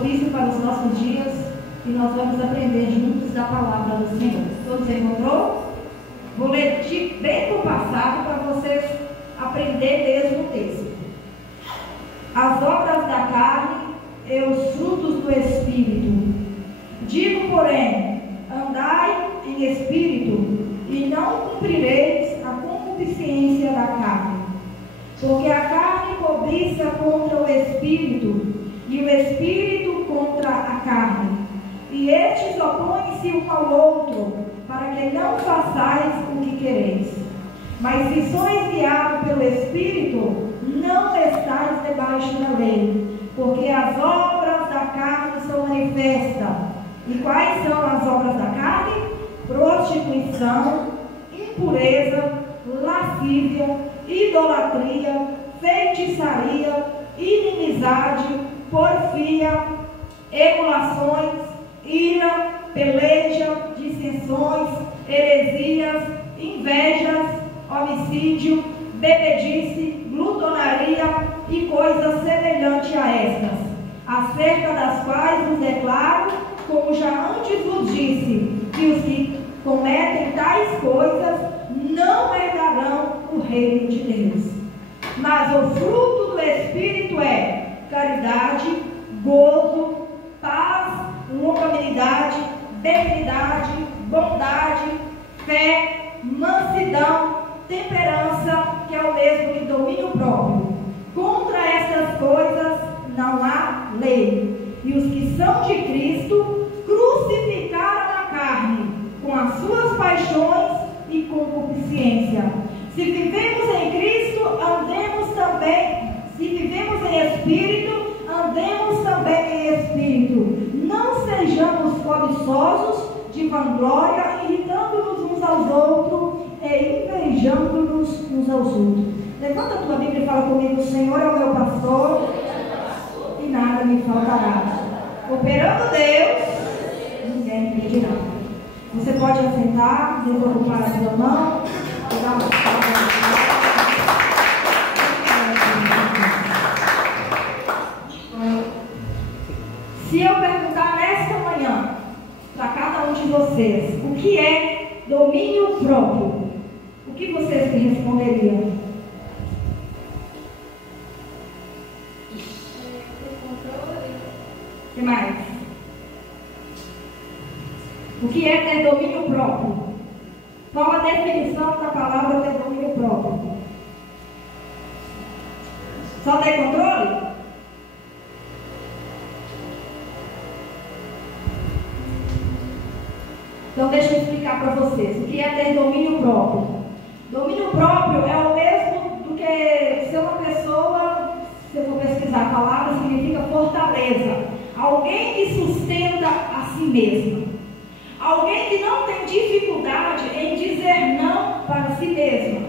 propício para os nossos dias e nós vamos aprender juntos da palavra do Senhor. Todos encontrou? Vou ler bem compassado para vocês aprenderem mesmo o texto. As obras da carne e os frutos do Espírito. Digo, porém, andai em Espírito e não cumprireis a concupiscência da carne. Porque a carne cobiça contra o Espírito e o Espírito contra a carne. E estes opõem-se um ao outro, para que não façais o que quereis. Mas se sois guiados pelo Espírito, não estáis debaixo da lei. Porque as obras da carne são manifestas. E quais são as obras da carne? Prostituição, impureza, lascívia, idolatria, feitiçaria, inimizade, porfia, emulações, ira, peleja, dissensões, heresias, invejas, homicídio, bebedice, glutonaria e coisas semelhantes a estas, acerca das quais vos declaro, como já antes vos disse, que os que cometem tais coisas não herdarão o reino de Deus. Mas o fruto do Espírito é caridade, gozo, paz, longanimidade, benignidade, bondade, fé, mansidão, temperança, que é o mesmo que domínio próprio. Contra essas coisas não há lei. E os que são de Cristo crucificaram a carne com as suas paixões e concupiscência. Se vivemos em Cristo, andemos também. Se vivemos em Espírito, andemos também em Espírito. Não sejamos cobiçosos de vanglória, irritando-nos uns aos outros e invejando-nos uns aos outros. Levanta a tua Bíblia e fala comigo: o Senhor é o meu pastor e nada me faltará. Operando Deus, ninguém me impedirá. Você pode assentar, desocupar a sua mão, pegar uma Se eu perguntar nesta manhã para cada um de vocês o que é domínio próprio, o que vocês me responderiam? O que mais? O que é ter domínio próprio? Qual a definição da palavra ter domínio próprio? Só ter controle? Então deixa eu explicar para vocês o que é ter domínio próprio. Domínio próprio é o mesmo do que ser uma pessoa, se eu for pesquisar a palavra, significa fortaleza. Alguém que sustenta a si mesmo. Alguém que não tem dificuldade em dizer não para si mesmo.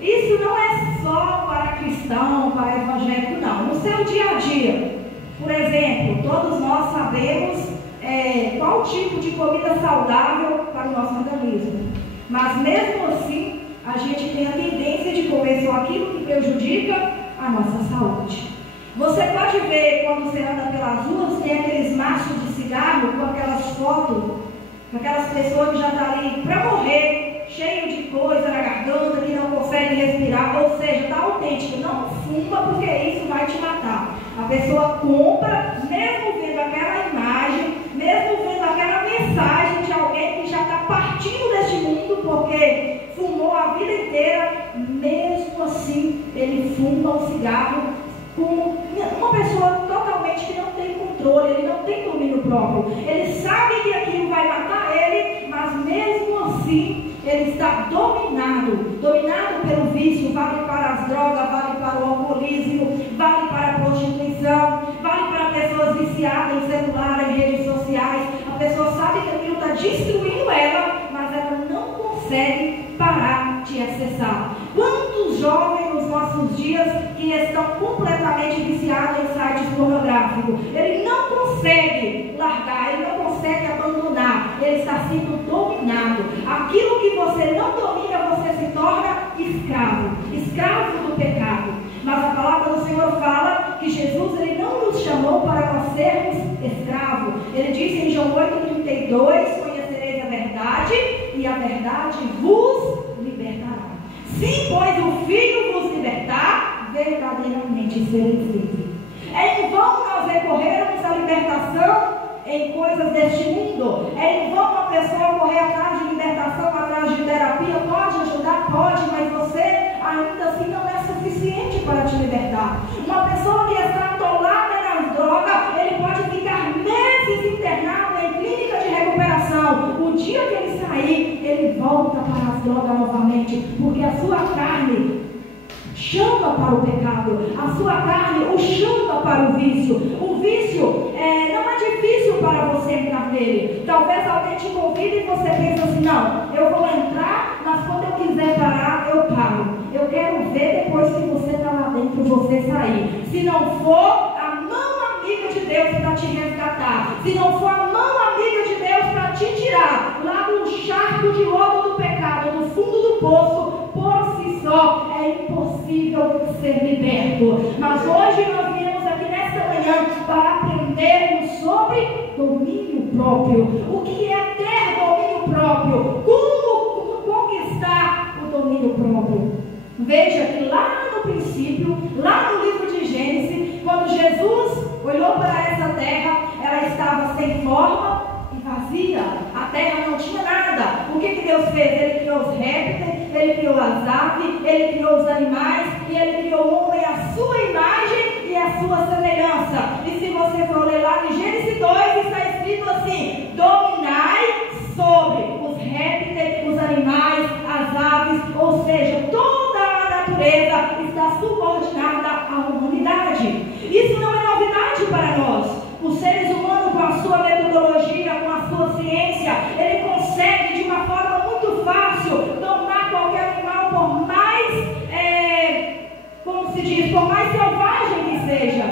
Isso não é só para cristão, para evangélico, não. No seu dia a dia, por exemplo, todos nós sabemos qual tipo de comida saudável para o nosso organismo. Mas mesmo assim, a gente tem a tendência de comer só aquilo que prejudica a nossa saúde. Você pode ver quando você anda pelas ruas, tem aqueles maços de cigarro com aquelas fotos, com aquelas pessoas que já estão ali para morrer, cheio de coisa na garganta, que não consegue respirar, ou seja, está autêntico, não fuma porque isso vai te matar. A pessoa compra, mesmo vendo aquela imagem, mesmo vendo aquela mensagem de alguém que já está partindo deste mundo porque fumou a vida inteira, mesmo assim ele fuma um cigarro com uma pessoa totalmente que não tem controle, ele não tem domínio próprio. Ele sabe que aquilo vai matar ele, mas mesmo assim ele está dominado pelo vício. Vale para as drogas, vale para o alcoolismo, vale para a prostituição, vale para pessoas viciadas em celular, em redes sociais. A pessoa sabe que aquilo está destruindo ela, mas ela não consegue parar de acessar. Quantos jovens nos nossos dias que estão completamente viciados em sites pornográficos? Ele não consegue largar, ele não consegue abandonar, ele está sendo dominado. Aquilo que você não domina, você se torna escravo do pecado. Mas a palavra do Senhor fala que Jesus ele não nos chamou para nós sermos João 8,32, conhecereis a verdade, e a verdade vos libertará. Se, pois, o Filho vos libertar, verdadeiramente sereis livres. É em vão nós recorrermos à libertação em coisas deste mundo. É em vão uma pessoa correr atrás de libertação, atrás de terapia. Pode ajudar? Pode, mas você ainda assim não é suficiente para te libertar. Uma pessoa que está atolada nas drogas, ele pode ficar meses internado em clínica de recuperação. O dia que ele sair, ele volta para as drogas novamente, porque a sua carne chama para o pecado, a sua carne o chama para o vício. O vício não é difícil para você entrar nele. Talvez alguém te convide e você pensa assim: não, eu vou entrar, mas quando eu quiser parar, eu paro. Eu quero ver depois que você está lá dentro, você sair. Se não for a mão amiga de Deus para te resgatar, se não for a mão amiga de Deus para te tirar lá do charco de lodo do pecado, do fundo do poço, por si só é impossível ser liberto. Mas hoje nós viemos aqui nesta manhã para aprendermos sobre domínio próprio. O que é ter domínio próprio? Como conquistar o domínio próprio? Veja que lá no princípio, lá no livro de Gênesis, quando Jesus olhou para essa terra, ela estava sem forma e vazia. A terra não tinha nada. O que Deus fez? Ele criou os répteis, ele criou as aves, ele criou os animais, e ele criou o homem à sua imagem e à sua semelhança. E se você for ler lá em Gênesis 2, está escrito assim: dominai sobre os répteis, os animais, as aves, ou seja, toda a natureza está subordinada à humanidade. Isso não é novidade para nós. Os seres humanos, com a sua metodologia, com a sua ciência, ele consegue de uma forma muito fácil domar qualquer animal, por mais, como se diz, por mais selvagem que seja.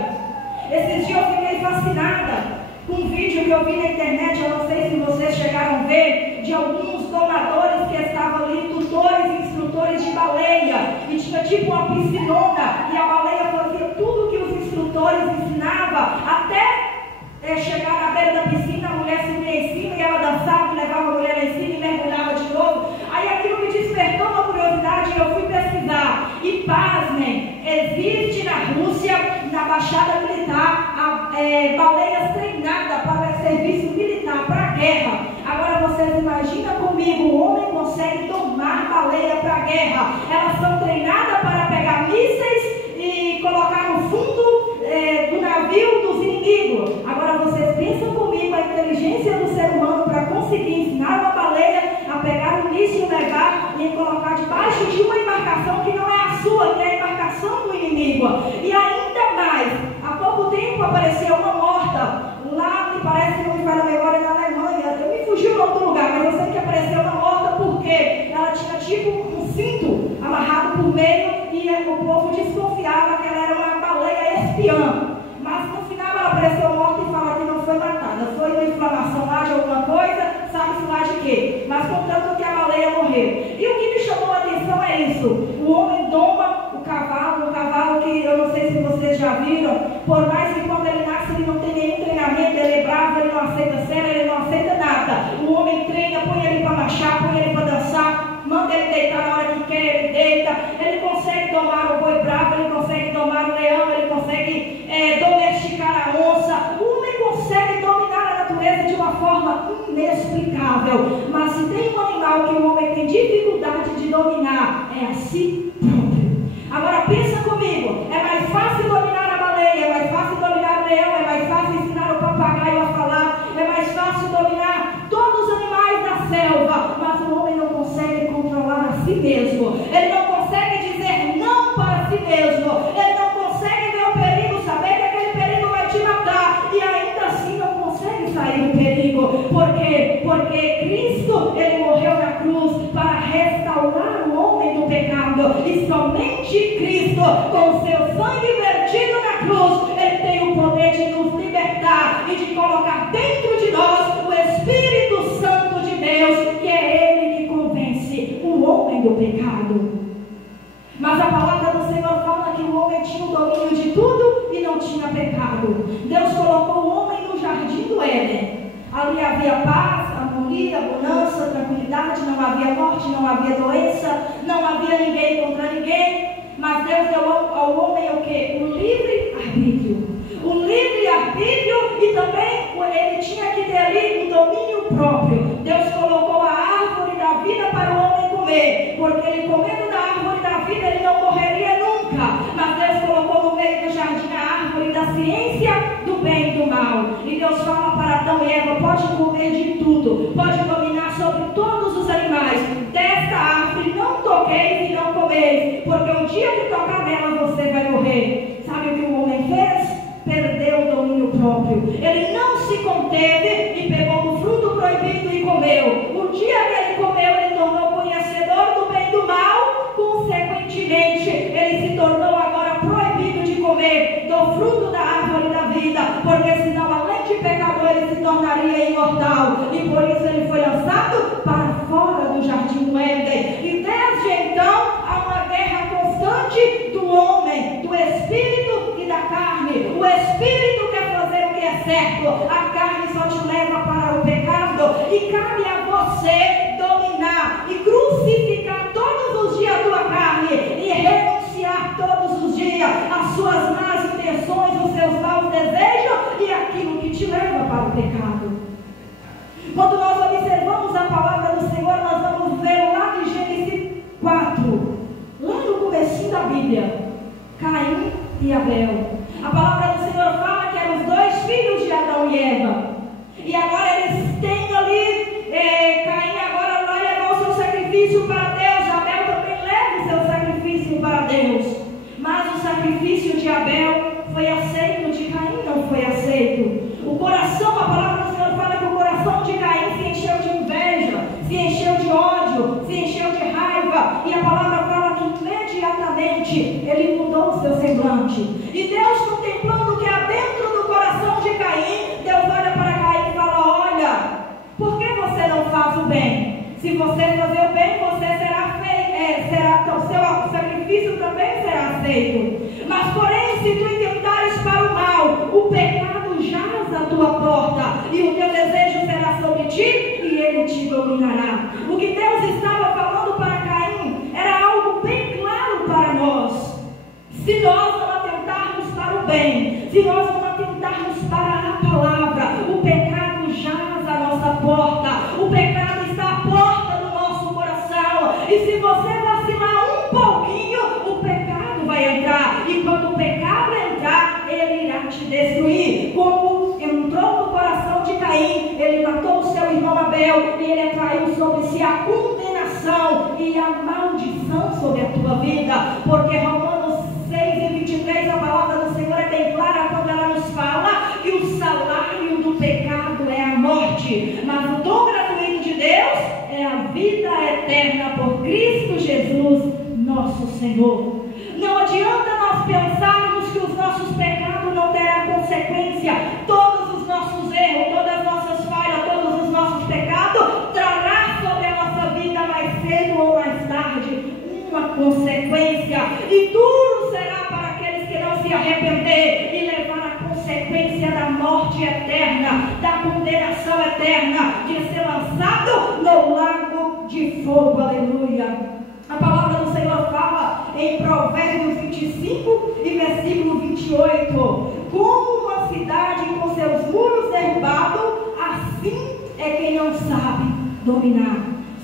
Esses dias eu fiquei fascinada com um vídeo que eu vi na internet, eu não sei se vocês chegaram a ver, de alguns domadores que estavam ali, tutores e instrutores de baleia, e tinha tipo uma piscinona, e a baleia fazia tudo que os instrutores ensinavam, até chegar na beira da piscina, a mulher subia em cima e ela dançava e levava a mulher lá em cima e mergulhava de novo. Aí aquilo me despertou uma curiosidade e eu fui pesquisar. E pasmem, existe na Rússia, na Baixada Militar, baleias treinadas para serviço militar, para a guerra. Agora vocês imaginam comigo, o homem consegue domar baleia para a guerra. Elas são treinadas para pegar mísseis e colocar no fundo do navio dos inimigos. Agora vocês pensam comigo a inteligência do ser humano para conseguir ensinar uma baleia a pegar o míssil, levar e colocar debaixo de uma embarcação que não é a sua, que é a embarcação do inimigo. E ainda mais, há pouco tempo apareceu uma morta lá, me parece que não me faz a memória, na Alemanha. Eu me fugi o nome do lugar, mas eu sei que apareceu uma morta porque ela tinha tipo um cinto amarrado por meio e o povo desconfiava que ela era uma baleia espiã. Mas no final ela apareceu morta e fala que não foi matada. Foi uma inflamação lá de alguma coisa, sabe-se lá de quê. Mas contanto que a baleia morreu. E o que me chamou a atenção é isso. O homem doma o cavalo que eu não sei se vocês já viram, por mais que quando ele nasce ele não tem nenhum treinamento, ele é bravo, ele não aceita cena, ele não aceita nada. O homem treina, põe ele para marchar, põe ele para dançar, manda ele deitar na hora que quer, ele deita. Ele consegue domar o boi bravo, ele consegue domar o leão, ele consegue domesticar a onça. O homem consegue dominar a natureza de uma forma inexplicável. Mas se tem um animal que o homem tem dificuldade de dominar, é a si próprio. Agora pensa comigo, é mais fácil dominar a baleia, é mais fácil dominar o leão, é mais fácil ensinar o papagaio a falar, é mais fácil dominar todos os animais da selva, mas o homem não consegue controlar a si mesmo. Ele não consegue dizer não para si mesmo. Ele não consegue ver o perigo, saber que aquele perigo vai te matar e ainda assim não consegue sair do perigo. Por quê? Porque Cristo, ele morreu na cruz para restaurar o homem do pecado, e somente Cristo, com seu sangue vertido na cruz, ele tem o poder de nos libertar e de colocar dentro de nós o Espírito Santo de Deus, que é ele que convence o homem do pecado. Mas a palavra do Senhor fala que o homem tinha o domínio de tudo e não tinha pecado. Deus colocou o homem no jardim do Éden. Ali havia havia paz, harmonia, bonança, tranquilidade, não havia morte, não havia doença, não havia ninguém contra ninguém. Mas Deus deu ao homem o quê? O livre-arbítrio. O livre-arbítrio, e também ele tinha que ter ali um domínio próprio. Deus colocou a árvore da vida para o homem comer, porque ele comendo da árvore da vida ele não morreria nunca. Mas Deus colocou no meio do jardim a árvore da ciência do bem e do mal. E Deus fala para Adão e Eva: pode comer de tudo, pode dominar sobre todos os animais, desta árvore não toqueis e não comeis, porque o dia que tocar nela você vai morrer. Sabe o que o homem fez? Perdeu o domínio próprio. Ele não se conteve e pegou no fruto proibido e comeu. O dia que ele comeu, ele tornou conhecedor do bem e do mal. Consequentemente, ele se tornou agora proibido de comer do fruto da árvore da vida, porque senão, além de pecador, ele se tornaria imortal. E por isso ele foi lançado para fora do jardim do Éden. E desde então há uma guerra constante do homem, do espírito e da carne. O espírito quer fazer o que é certo, a carne só te leva para o pecado. E cabe a você dominar e crucificar todos os dias a tua carne e renunciar todos os dias às suas más intenções, os seus maus desejos e aquilo que te leva para o pecado. Quando nós observamos a palavra do Senhor, nós vamos ver lá em Gênesis 4, lá no comecinho da Bíblia, Caim e Abel. A palavra do Senhor fala que eram os dois filhos de Adão e Eva. E agora eles têm ali, Caim agora vai levar o seu sacrifício para Deus. Abel também leva o seu sacrifício para Deus. Mas o sacrifício de Abel foi aceito, de Caim não foi aceito. O coração, a palavra do Senhor fala que o coração de Caim se encheu de inveja, se encheu de ódio, se encheu de raiva. E a palavra fala que imediatamente ele mudou o seu semblante. E Deus, contemplando o que há dentro do coração de Caim, Deus olha para Caim e fala: olha, por que você não faz o bem? Se você fazer o bem, você o seu sacrifício também será aceito. Mas porém, se tu intentares para o mal, o pecado jaz à tua porta, e o teu desejo será sobre ti, e ele te dominará. O que Deus estava falando para Caim era algo bem claro para nós. Se nós não atentarmos para o bem, se nós não atentarmos para a palavra, o pecado jaz à nossa porta, o pecado está à porta do nosso coração. E se você vacilar um pouquinho, o pecado vai entrar. E quando o pecado entrar, ele irá te destruir. Como entrou no coração de Caim, ele matou o seu irmão Abel, e ele atraiu sobre si a condenação e a maldição sobre a tua vida. Porque Romanos 6:23, a palavra do Senhor é bem clara quando ela nos fala que o salário do pecado é a morte, mas o dom gratuito de Deus é a vida eterna por Cristo Jesus, nosso Senhor. Não adianta nós pensarmos que os nossos pecados não terão consequência. Todos os nossos erros, todas as nossas falhas, todos os nossos pecados trará sobre a nossa vida mais cedo ou mais tarde uma consequência. E duro será para aqueles que não se arrepender e levar a consequência da morte eterna, da condenação eterna, de ser lançado no lago de fogo. Aleluia. A palavra do Senhor fala em Provérbios 25 e versículo 28: como uma cidade com seus muros derrubados, assim é quem não sabe dominar.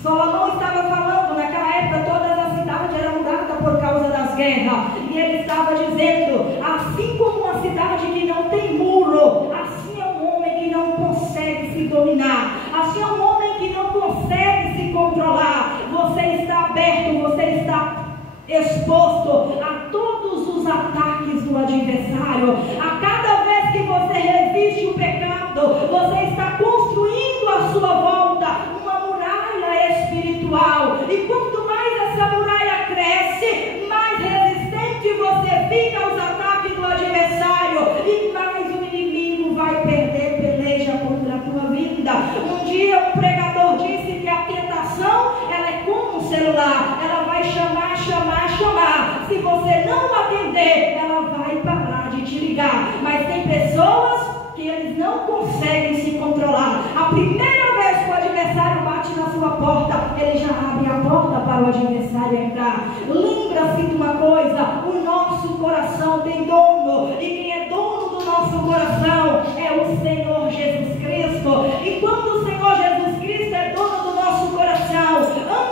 Salomão estava falando, naquela época todas as cidades eram mudadas por causa das guerras, e ele estava dizendo: assim como uma cidade que não tem muro, assim é um homem que não consegue se dominar, assim é um homem que não consegue se controlar. Você está aberto, você está exposto a todos os ataques do adversário. A cada vez que você resiste o pecado, você está construindo à sua volta uma muralha espiritual. E quanto mais essa muralha cresce, mais resistente você fica aos ataques do adversário, e mais o inimigo vai perder peleja contra a tua vida. Um dia um pregador disse que a tentação, ela é como um celular, ela vai chamar, chamar, chamar. Se você não atender, ela vai parar de te ligar. Mas tem pessoas que eles não conseguem se controlar. A primeira vez que o adversário bate na sua porta, ele já abre a porta para o adversário entrar. Lembra-se de uma coisa: o nosso coração tem dono, e quem é dono do nosso coração é o Senhor Jesus Cristo. E quando o Senhor Jesus Cristo é dono do nosso coração,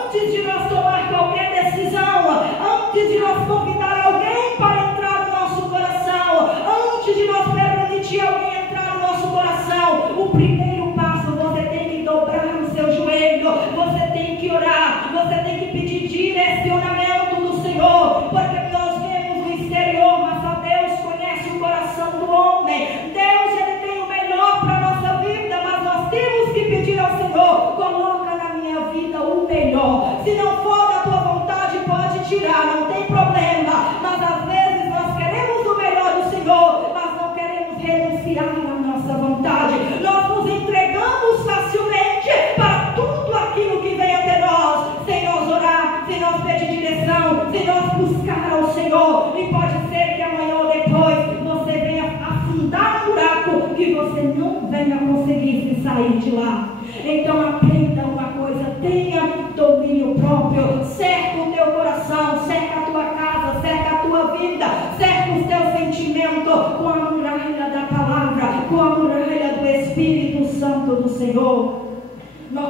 antes de nós tomar qualquer decisão, antes de nós convidar alguém para entrar no nosso coração, antes de nós permitir alguém entrar no nosso coração, o primeiro passo, você tem que dobrar o seu joelho, você tem que orar, você tem que pedir direcionamento do Senhor, porque nós vemos no exterior, mas só Deus conhece o coração do homem. Deus, ele tem o melhor para a nossa vida, mas nós temos que pedir ao Senhor: coloca na minha vida o melhor. Se não for da tua vontade, pode tirar, não tem problema. Mas às vezes nós queremos o melhor do Senhor, mas não queremos renunciar à nossa vontade. Nós nos entregamos facilmente para tudo aquilo que vem até nós, sem nós orar, sem nós pedir direção, sem nós buscar ao Senhor. E pode ser que amanhã ou depois você venha afundar no buraco que você não venha conseguir se sair de lá. Então aprenda uma coisa: tenha domínio próprio. Cerca o teu coração, cerca a tua casa, cerca a tua vida, cerca os teus sentimentos com a muralha da palavra, com a muralha do Espírito Santo do Senhor.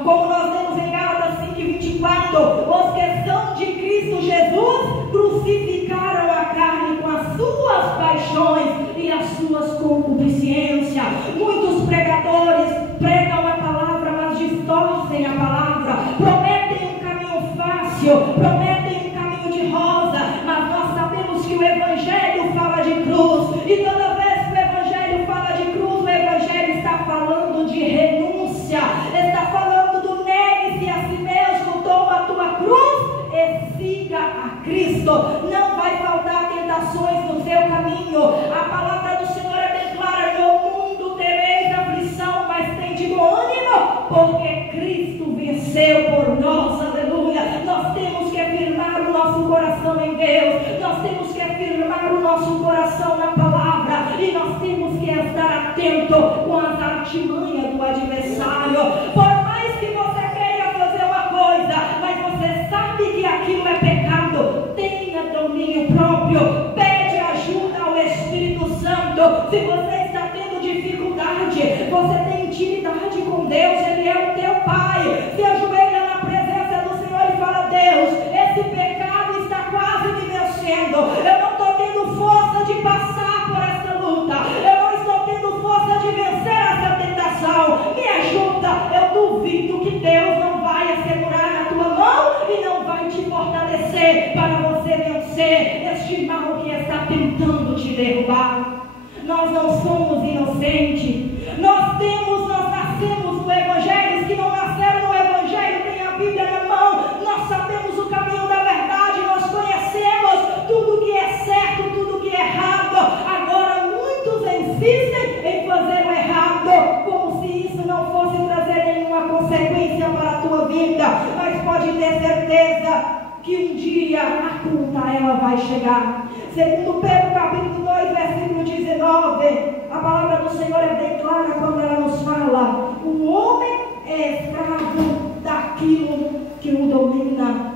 Como nós vemos em Gálatas 5:24, os que são de Cristo Jesus crucificaram a carne com as suas paixões e as suas concupiscências. Muitos pregadores pregam a palavra, mas distorcem a palavra, prometem um caminho fácil, prometem um caminho de rosa, mas nós sabemos que o Evangelho fala de cruz, e toda vez que o Evangelho fala de cruz, o Evangelho está falando de renúncia, está falando do negue-se a si mesmo, toma a tua cruz e siga a Cristo. Não vai faltar tentações no seu caminho. A palavra do Senhor declara: no mundo tereis aflição, mas tende bom ânimo, porque Cristo venceu por nós. Aleluia. Nós temos que afirmar o nosso coração em Deus, nós temos que afirmar o nosso coração na palavra, e nós temos que estar atento com as artimanhas do adversário. Por mais que você queira fazer uma coisa, mas você sabe que aquilo é pecado, tenha domínio próprio, pede ajuda ao Espírito Santo. Se você está tendo dificuldade, você tem intimidade com Deus, Ele é o teu Pai. Se ajoelha na presença do Senhor e fala: Deus, esse pecado está quase me vencendo, eu não estou tendo força de passar por essa luta, eu não estou tendo força de vencer essa tentação, me ajuda. Eu duvido que Deus não vai assegurar na tua mão e não vai te fortalecer para você vencer este mal que está tentando te derrubar. Nós não somos inocentes, nós nascemos no Evangelho. Os que não nasceram no Evangelho têm a Bíblia na mão, nós sabemos o caminho da verdade, nós conhecemos tudo que é certo, tudo que é errado. Agora muitos insistem em fazer o errado, como se isso não fosse trazer nenhuma consequência para a tua vida. Mas pode ter certeza que um dia a conta ela vai chegar. Segundo Pedro capítulo 2, versículo 19, a palavra do Senhor é bem clara quando ela nos fala: o homem é escravo daquilo que o domina.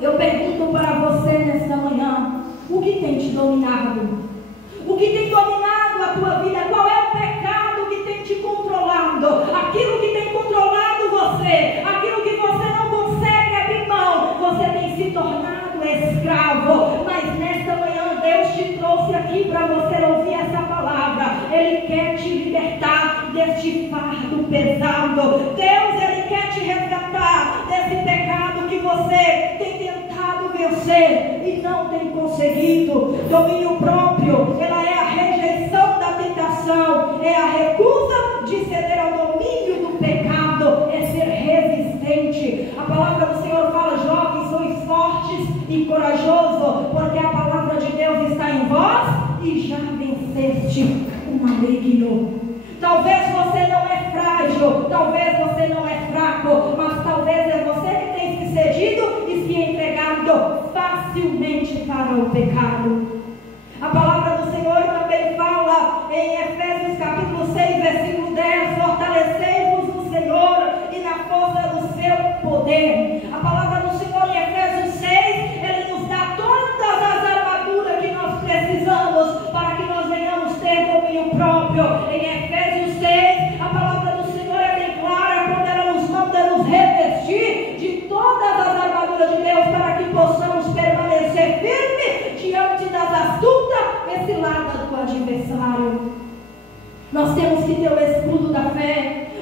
Eu pergunto para você nesta manhã: o que tem te dominado? O que tem dominado a tua vida? Qual é o pecado que tem te controlado? Aquilo que tem controlado você, aquilo que você não consegue abrir mão, você tem se tornado escravo. Mas nesta manhã Deus te trouxe aqui para você ouvir essa palavra. Ele quer te libertar deste fardo pesado. Deus, Ele quer te resgatar desse pecado que você tem tentado vencer e não tem conseguido. Domínio próprio, ela é a rejeição da tentação, é a recusa de ceder ao domínio do pecado, é ser resistente. A palavra do Senhor fala: jovens, sois fortes e corajosos, porque a palavra de Deus está em vós e já venceste o maligno. Talvez você não é frágil, talvez você não é fraco, mas talvez é você que tem se cedido e se entregado facilmente para o pecado. A palavra do Senhor também fala em Efésios capítulo 6, versículo 10: fortalecei-vos no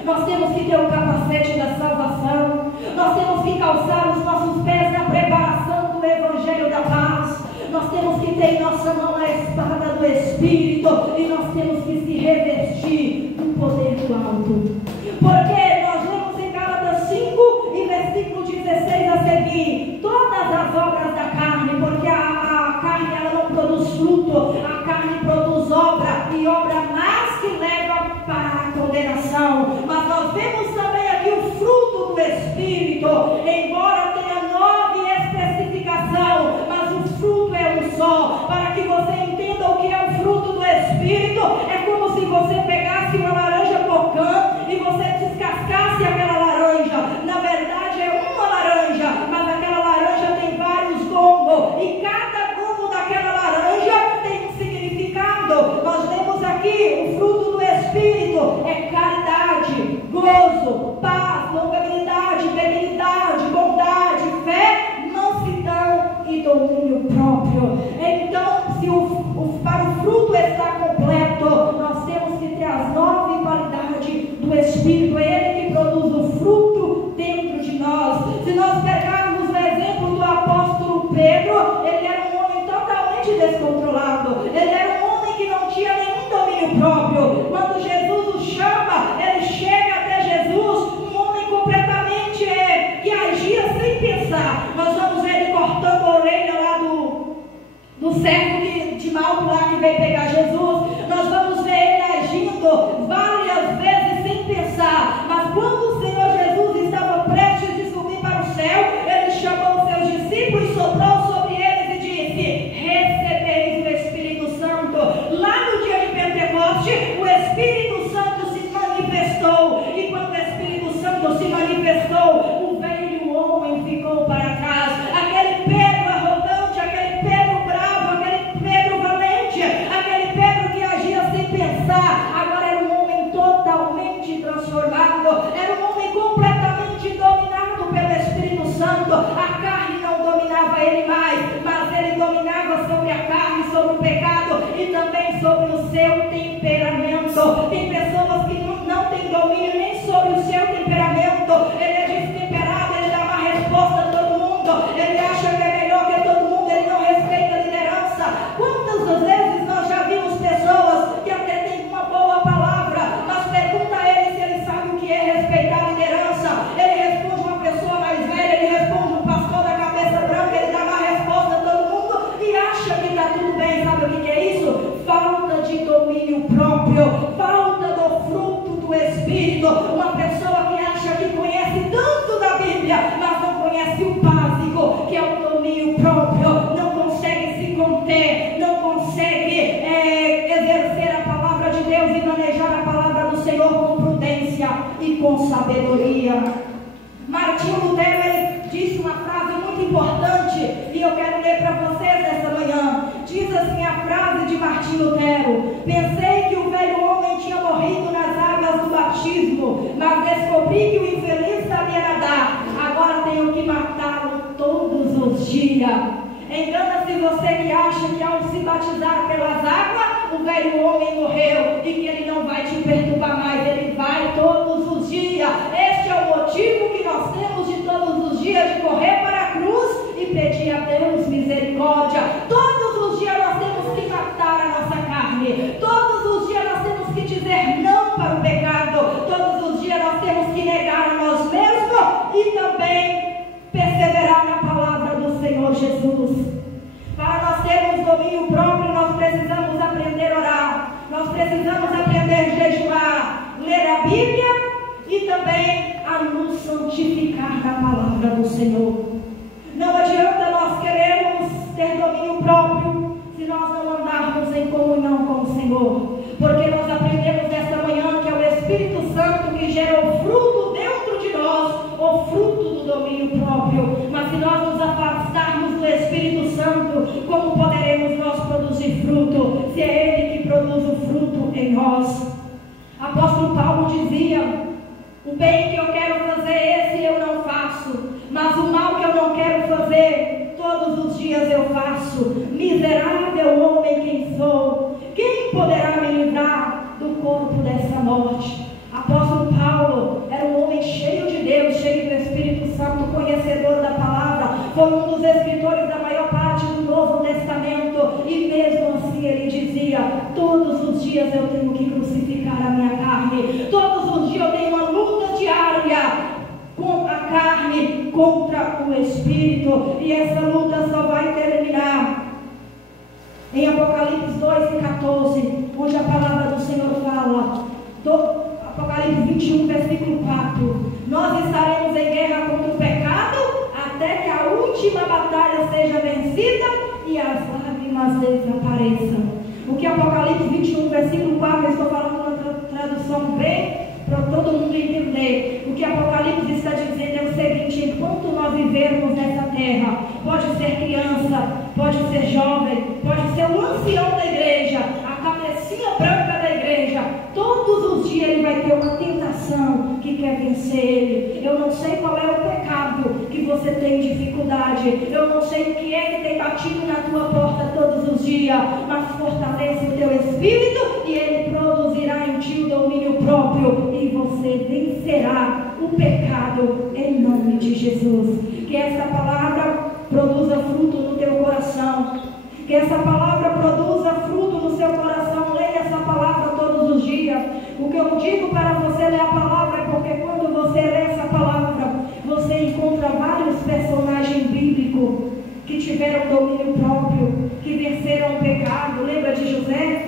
Nós temos que ter o capacete da salvação. Nós temos que calçar os nossos pés na preparação do Evangelho da paz. Nós temos que ter em nossa mão a espada do Espírito. E nós temos que se revestir do poder do alto. Porque nós lemos em Gálatas 5 e versículo 16 a seguir: todas as obras da carne, porque a carne ela não produz fruto, a carne produz obra, e obra mais que leva para a condenação. Mas nós vemos também aqui o fruto do Espírito, embora tenha 9 especificação, mas o fruto é um só. Para que você entenda o que é o fruto do Espírito, é como se você pegasse uma laranja pocã e você descascasse aquela laranja. Na verdade é uma laranja, mas aquela laranja tem vários gomos, e cada gomo daquela laranja tem um significado. Nós vemos aqui o fruto do Espírito é caridade, gozo, paz, longanimidade, benignidade, bondade, fé, mansidão e domínio próprio. Então, para o fruto estar completo, nós temos que ter as 9 qualidades do Espírito. É Ele que produz o fruto dentro de nós. Se nós pegarmos o exemplo do apóstolo Pedro, ele era um homem totalmente descontrolado. Ele era um homem que não tinha nenhum domínio próprio. Quando Jesus o chama, ele chega até Jesus, um homem completamente que agia sem pensar. Nós vamos ver ele cortando a orelha lá do servo de Malco lá que veio pegar Jesus. Nós vamos ver ele agindo várias vezes sem pensar. Mas quando o Senhor Jesus estava prestes de subir para o céu, ele chamou os seus discípulos, soprou sobre eles e disse: recebereis o Espírito Santo. Lá no dia de Pentecoste, o Espírito Santo se manifestou. E quando o Espírito Santo se manifestou, o velho homem ficou para trás. Aquele Pedro arrogante, aquele Pedro bravo, aquele Pedro valente, aquele Pedro que agia sem pensar, agora era um homem totalmente transformado. Era um homem completamente dominado pelo Espírito Santo. A carne não dominava ele mais, mas ele dominava sobre a carne, sobre o pecado e também sobre o seu temperamento. Tem pessoas que não têm domínio nem sobre o seu temperamento. Ele é destemperado, ele dá uma resposta a todo mundo, ele acha que é melhor que todo mundo, ele não respeita a liderança. Quantas vezes nós já vimos pessoas que até têm uma boa palavra, mas pergunta a ele se ele sabe o que é respeitar a liderança. Ele responde uma pessoa mais velha, ele responde um pastor da cabeça branca, ele dá uma resposta a todo mundo e acha que está tudo bem. Sabe o que é isso? Falta de domínio próprio, falta do fruto do Espírito. Uma pessoa que acha que conhece tanto da Bíblia, mas não conhece o básico, que é o domínio próprio, não consegue se conter, não consegue exercer a palavra de Deus e manejar a palavra do Senhor com prudência e com sabedoria. Martinho Lutero, ele disse uma frase muito importante e eu quero ler para vocês essa manhã. Diz assim a frase de Martinho Lutero: pensei que o velho homem tinha morrido nas águas do batismo, mas descobri que o infeliz sabia nadar. Agora tenho que matá-lo todos os dias. Engana-se você que acha que ao se batizar pelas águas, o velho homem morreu e que ele não vai te perturbar mais. Ele vai todos os dias. Este é o motivo que nós temos de todos os dias de correr para a cruz e pedir a Deus misericórdia. Todos os dias nós temos que matar a nossa carne. Todos os dias nós temos que dizer não para o pecado. Todos os dias nós temos que negar a nós mesmos e também perseverar na palavra do Senhor Jesus. Para nós termos domínio próprio, nós precisamos aprender a orar, nós precisamos aprender a jejuar, ler a Bíblia e também a nos santificar na palavra do Senhor. Não adianta nós querermos ter domínio próprio se nós não andarmos em comunhão com o Senhor, porque nós aprendemos nesta manhã que é o Espírito Santo que gera o fruto dentro de nós, o fruto do domínio próprio. Mas se nós nos afastarmos do Espírito Santo, como poderemos nós produzir fruto, se é Ele que produz o fruto em nós? Apóstolo Paulo dizia: o bem que eu quero fazer, esse eu não faço, mas o mal que eu não quero fazer, todos os dias eu faço. Miserável homem quem sou, quem poderá me livrar do corpo dessa morte? Apóstolo Paulo, Senhor, e essa luta só vai terminar em Apocalipse 2:14, onde a palavra do Senhor fala, Apocalipse 21, versículo 4: nós estaremos em guerra contra o pecado até que a última batalha seja vencida e as lágrimas desapareçam. O que Apocalipse 21, versículo 4, eu estou falando uma tradução bem para todo mundo entender. O que Apocalipse está dizendo é o seguinte: enquanto nós vivermos nessa terra, pode ser criança, pode ser jovem, pode ser um ancião da igreja, a cabecinha branca da igreja, todos os dias ele vai ter uma tentação que quer vencer ele. Eu não sei qual é o pecado que você tem dificuldade, eu não sei o que é que tem batido na tua porta todos os dias, mas fortalece o teu espírito e ele produzirá em ti o domínio próprio e você vencerá o pecado em nome de Jesus. Que essa palavra produza fruto no teu coração, que essa palavra produza fruto no seu coração. Leia essa palavra todos os dias. O que eu digo para você ler a palavra é porque quando você lê essa palavra, você encontra vários personagens bíblicos que tiveram domínio próprio, que venceram o pecado. Lembra de José?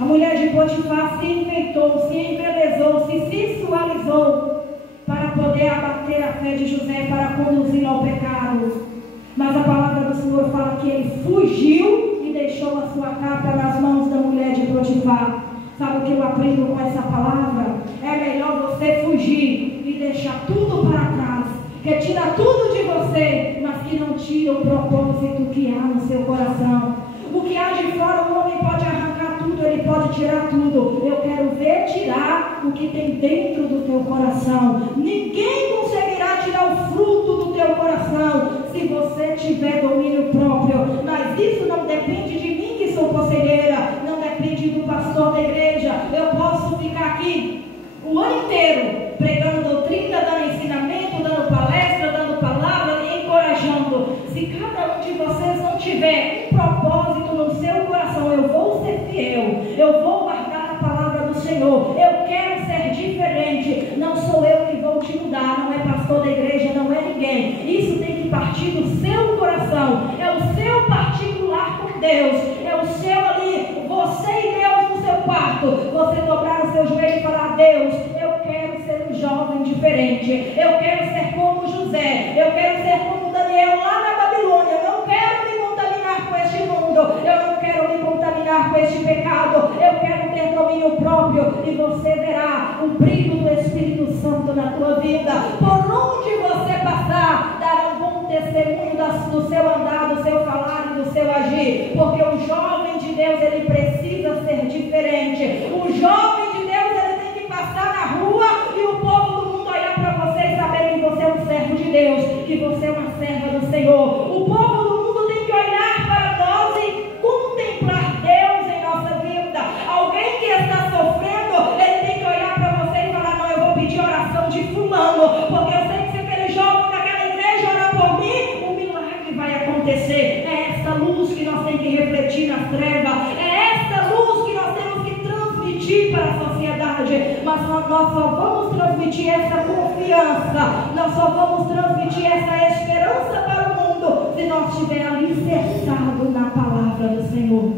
A mulher de Potifar se inventou, se embelezou, se sensualizou para poder abater a fé de José, para conduzi-lo ao pecado. Mas a palavra do Senhor fala que ele fugiu e deixou a sua capa nas mãos da mulher de Potifar. Sabe o que eu aprendo com essa palavra? É melhor você fugir e deixar tudo para trás, retira tudo de você, mas que não tira o propósito que há no seu coração. O que há de fora, o homem pode arrancar tudo, ele pode tirar tudo. Eu quero ver tirar o que tem dentro do teu coração. Ninguém conseguirá tirar o fruto do teu coração se você tiver domínio próprio. Mas isso não depende de mim, que sou conselheira, não depende do pastor da igreja. Eu posso ficar aqui o ano inteiro pregando doutrina, dando ensinamento, dando palestra, dando palavra e encorajando. Se cada um de vocês não tiver um propósito no seu coração, eu vou ser fiel, eu vou guardar a palavra do Senhor, eu quero ser diferente. Não sou eu que vou te mudar, não é pastor da igreja, não é ninguém. Isso tem que partir do seu coração, é o seu particular com Deus, é o seu ali, você e Deus no seu quarto. Você dobrar o seu joelho e falar: Deus, eu quero ser um jovem diferente, eu quero ser como José, eu quero ser como Daniel lá na Babilônia. Eu não quero me contaminar com este mundo, eu não quero me contaminar com este pecado, eu quero ter domínio próprio. E você verá o brilho do Espírito Santo na tua vida. Por onde você passar, dará um bom testemunho do seu andar, do seu falar e do seu agir, porque o jovem de Deus, ele precisa ser diferente. O jovem de Deus, ele tem que passar na rua e o povo do mundo olhar para você e saber que você é um servo de Deus, que você é uma serva do Senhor. O povo do mundo tem que olhar para nós e contemplar Deus em nossa vida. Alguém que está sofrendo, ele tem que olhar para você e falar: não, eu vou pedir oração de fulano, porque eu sei que se aquele jovem daquela igreja orar por mim, um milagre vai acontecer. É essa luz que nós temos que refletir nas trevas, é essa luz que nós temos que transmitir para a sociedade. Mas nós só vamos transmitir essa confiança, nós só vamos transmitir essa esperança para o mundo se nós estivermos alicerçados na palavra do Senhor.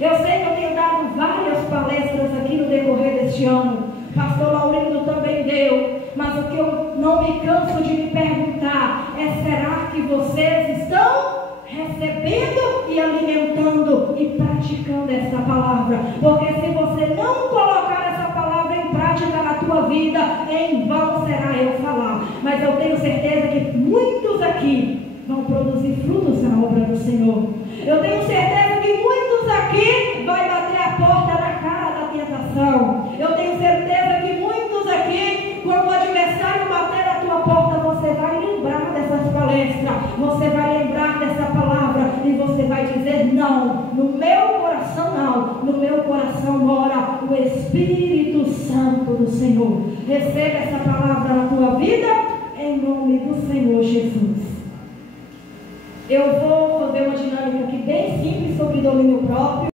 Eu sei que eu tenho dado várias palestras aqui no decorrer deste ano, pastor Laurindo também deu, mas o que eu não me canso de me perguntar é: será que vocês estão recebendo e alimentando e praticando essa palavra? Porque se você não colocar essa palavra em prática na tua vida, em vão será eu falar. Mas eu tenho certeza que muitos aqui vão produzir frutos na obra do Senhor. Eu tenho certeza que muitos aqui vai bater a porta na cara da tentação. Eu tenho certeza que muitos aqui, quando o adversário bater na tua porta, você vai lembrar dessas palestras, você vai lembrar dessa palavra e você vai dizer: não, no meu coração não, no meu coração mora o Espírito Santo do Senhor. Receba essa palavra na tua vida, em nome do Senhor Jesus. Eu vou fazer uma dinâmica aqui bem simples sobre domínio próprio.